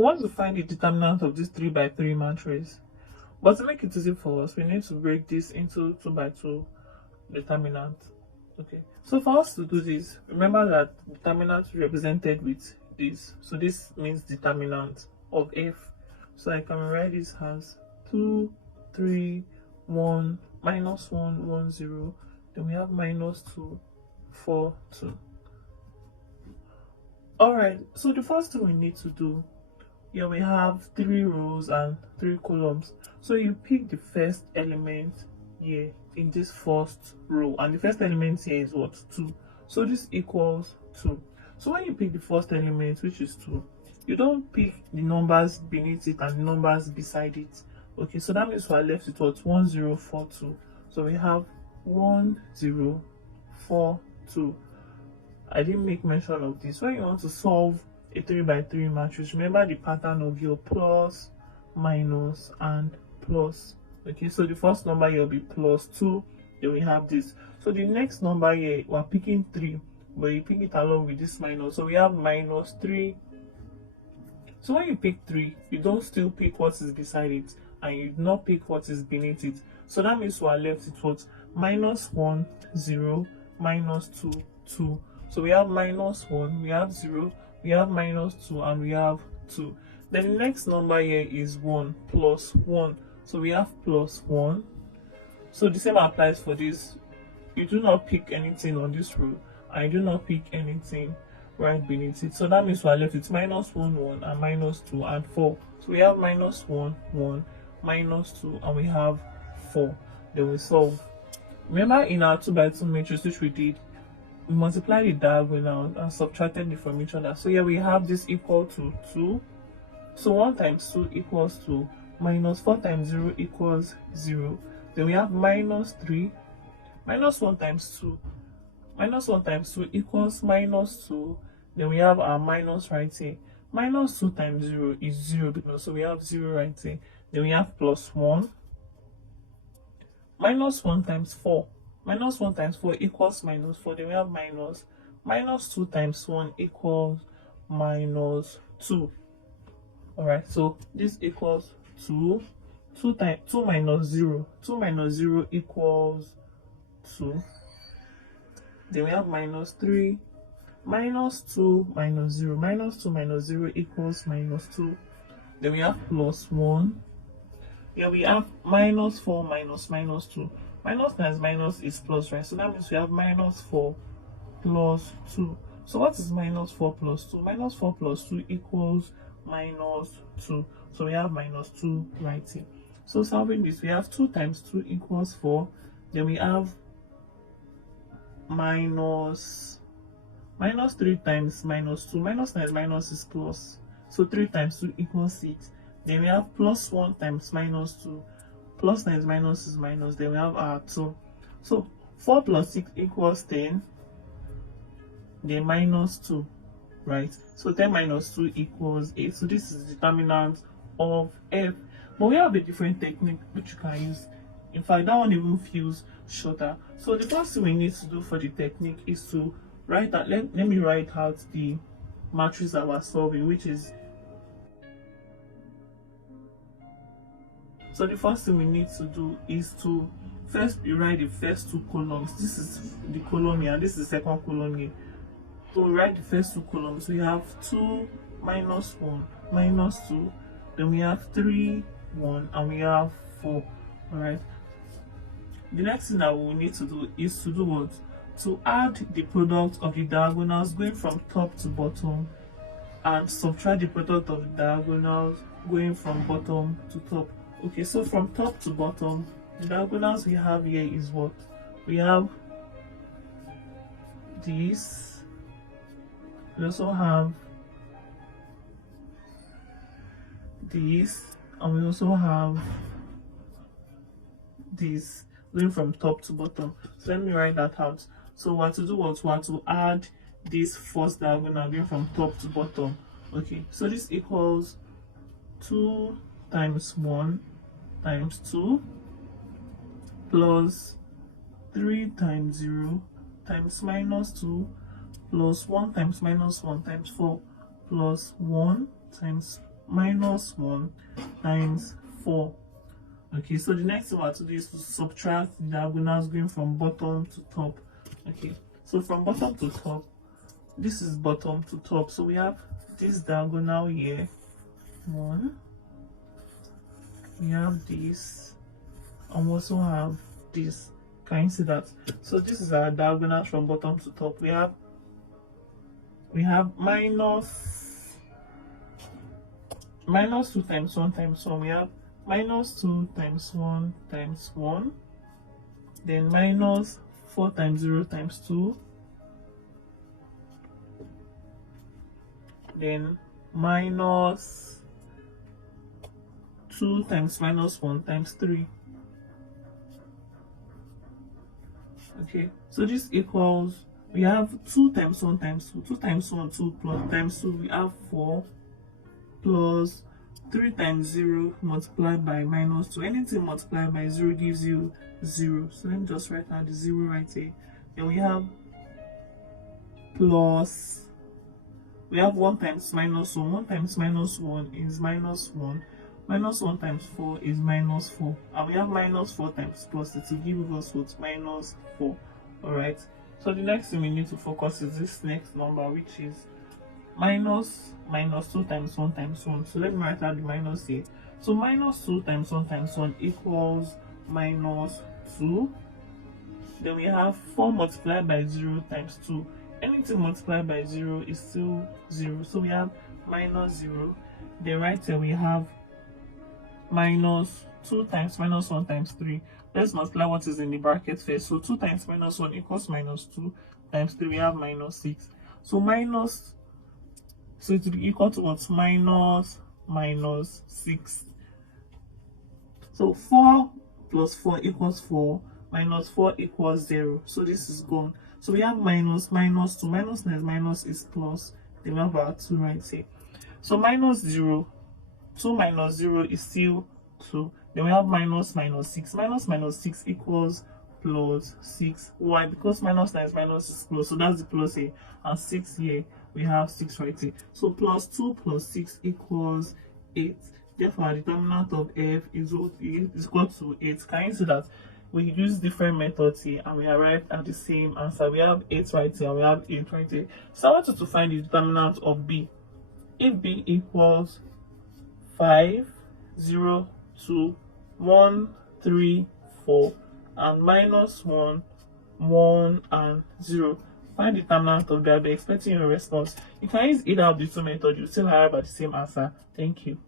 We want to find the determinant of this 3 by 3 matrix. But to make it easy for us, we need to break this into 2 by 2 determinant. Okay, so for us to do this, remember that determinant represented with this. So this means determinant of f. So I can write this as 2, 3, 1, minus 1, 1, 0. Then we have minus 2, 4, 2. Alright, so the first thing we need to do, here we have 3 rows and 3 columns. So you pick the first element here in this first row, and the first element here is what? 2. So this equals 2. So when you pick the first element, which is 2, you don't pick the numbers beneath it and the numbers beside it. Okay, so that means we are left with what? 1, 0, 4, 2. So we have 1, 0, 4, 2. I didn't make mention of this. When you want to solve a 3 by 3 matrix, remember the pattern of your plus, minus, and plus. Okay, so the first number here will be plus 2. Then we have this. So the next number here, we're picking 3, but you pick it along with this minus. So we have minus 3. So when you pick 3, you don't still pick what is beside it, and you do not pick what is beneath it. So that means we are left with what? Minus 1, 0, minus 2, 2. So we have minus 1, we have 0, we have minus 2, and we have 2. Then the next number here is 1 plus 1. So we have plus 1. So the same applies for this. You do not pick anything on this row, and you do not pick anything right beneath it. So that means we are left with minus 1, 1, and minus 2, and 4. So we have minus 1, 1, minus 2, and we have 4. Then we solve. Remember in our 2 by 2 matrix, which we did, we multiplied the diagonal and subtracted it from each other. So here we have this equal to 2. So 1 times 2 equals 2. Minus 4 times 0 equals 0. Then we have minus 3. Minus 1 times 2. Minus 1 times 2 equals minus 2. Then we have our minus right here. Minus 2 times 0 is 0 because so we have 0 right here. Then we have plus 1. Minus 1 times 4. Minus 1 times 4 equals minus 4. Then we have minus. Minus 2 times 1 equals minus 2. Alright, so this equals 2. 2 minus 0. 2 minus 0 equals 2. Then we have minus 3. Minus 2 minus 0. Minus 2 minus 0 equals minus 2. Then we have plus 1. Here we have minus 4 minus minus 2. Minus times minus is plus, right? So that means we have minus 4 plus 2. So what is minus 4 plus 2? Minus 4 plus 2 equals minus 2. So we have minus 2 right here. So solving this, we have 2 times 2 equals 4. Then we have minus 3 times minus 2. Minus times minus is plus. So 3 times 2 equals 6. Then we have plus 1 times minus 2. Plus times minus is minus. Then we have our 2. So 4 plus 6 equals 10. Then minus 2. Right? So 10 minus 2 equals 8. So this is the determinant of f. But we have a different technique which you can use. In fact, that one even feels shorter. So the first thing we need to do for the technique is to write out. Let me write out the matrix that we're solving, which is. So the first thing we need to do is to first rewrite the first 2 columns. This is the column here, and this is the second column here. So we write the first 2 columns. We have 2 minus 1 minus 2. Then we have 3, 1, and we have 4. Alright. The next thing that we will need to do is to do what? To add the product of the diagonals going from top to bottom, and subtract the product of the diagonals going from bottom to top. Okay, so from top to bottom, the diagonals we have here is what? We have this. We also have this, and we also have this going from top to bottom. So let me write that out. So what to do was we have to add this first diagonal going from top to bottom. Okay, so this equals 2 times 1 times 2 plus 3 times 0 times minus 2 plus 1 times minus 1 times 4 plus 1 times minus 1 times 4. Okay, so the next thing we have to do is to subtract the diagonals going from bottom to top. Okay, so from bottom to top, this is bottom to top, so we have this diagonal here, 1, we have this, and we also have this. Can you see that? So this is our diagonals from bottom to top. We have minus 2 times 1 times 1. We have minus 2 times 1 times 1, then minus 4 times 0 times 2, then minus 2 times minus 1 times 3. Okay, so this equals, we have 2 times 1 times 2, 2 times 1, 2 plus times 2, we have 4, plus 3 times 0 multiplied by minus 2. Anything multiplied by 0 gives you 0. So let me just write down the 0 right here. Then we have plus, we have 1 times minus 1. 1 times minus 1 is minus 1. Minus 1 times 4 is minus 4. And we have minus 4 times plus it will give us what? Minus 4. Alright. So the next thing we need to focus is this next number, which is minus 2 times 1 times 1. So let me write out the minus here. So minus 2 times 1 times 1 equals minus 2. Then we have 4 multiplied by 0 times 2. Anything multiplied by 0 is still 0. So we have minus 0. Then right here we have minus 2 times minus 1 times 3. Let's multiply what is in the bracket first. So 2 times minus 1 equals minus 2 times 3. We have minus 6. So it will be equal to what? Minus 6. So 4 plus 4 equals 4. Minus 4 equals 0. So this is gone. So we have minus 2. Minus times minus is plus. Then we have our 2 right here. So minus 0. 2 minus 0 is still 2. Then we have minus 6. Minus 6 equals plus 6. Why? Because minus times minus is plus. So that's the plus here. And 6 here. We have 6 right here. So plus 2 plus 6 equals 8. Therefore, our determinant of f is equal to 8. Can you see that? We use different methods here and we arrived at the same answer. We have 8 right here and we have 8 right here. So I want you to find the determinant of b. If b equals 5, 0, 2, 1, 3, 4, and minus 1, 1, and 0. Find the determinant of that. I'll be expecting your response. You can use either of the two methods. You still arrive at the same answer. Thank you.